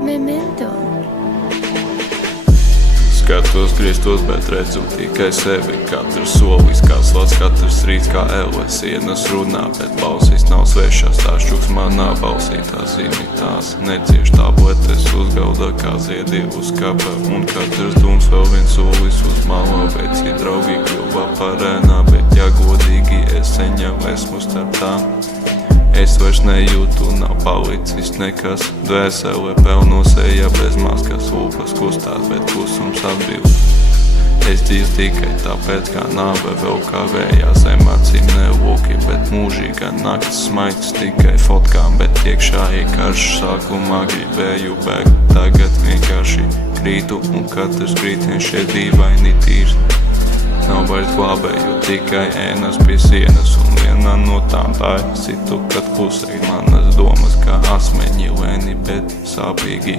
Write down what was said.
Memento. Skatos, grieztos, bet redzu tikai sevi. Katrs solis kā slots, katrs rīts kā elle. Sienas runā, bet balsīs nav svešās. Tās čuks manā balsī, tās zini, tās necieš. Tabletes uzgauda kā ziedi uz kapa. Un katrs dūms vēl viens solis uz malo. Bet citi draugi kļuva parēnā. Bet ja godīgi es seņa esmu starp tām. Es vairs nejūtu, nav palicis nekas. Dvēsele pelno seja bez maskas. Lūpas kustās, bet klusums atbild. Es dzīvu tikai tāpēc, kā nāve vēl kavējās. Zem acīm nelūki, bet mūžīga nakts smaids tikai fotkām. Bet iekšā ir karš, sākumā gribēju bēgt. Tagad vienkārši krītu, un katrs krītiens šeit dīvaini tīrs. Nav vairs glābēju, tikai ēnas pie sienas. Un vienā no tām tā esi tu, kad klusē manas domas kā asmeņi lēni, bet sāpīgi.